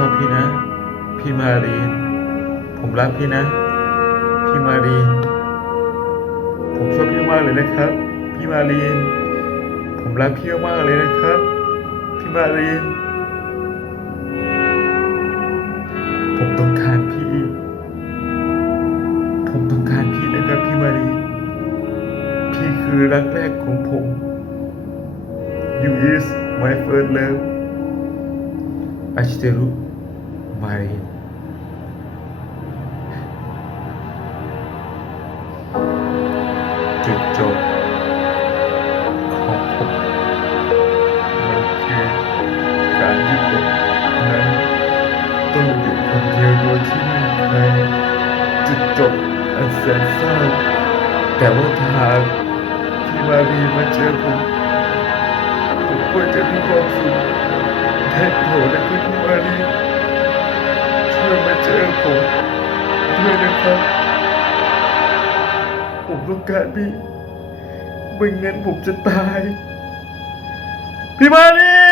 ชอบพี่นะพี่มารีนผมรักพี่นะพี่มารีนผมชอบพี่มากเลยนะครับพี่มารีนผมรักพี่มากเลยนะครับพี่มารีนผมต้องการพี่ผมต้องการพี่นะครับพี่มารีนพี่คือรักแรกของผม You is my first love อาชิเตรุมารีนจุดจบของผมมันคือการที่ผมนั้นต้องอยู่คนเดียวโดยที่ไม่มีใครจุดจบอันแสนเศร้าแต่ว่าถ้าหากพี่มารีมาเจอผมควรจะมีความสุขได้โปรดนะครับพี่มารีช่วยมาเจอผมด้วยนะครับผมต้องการพี่ไม่งั้นผมจะตายพี่มารี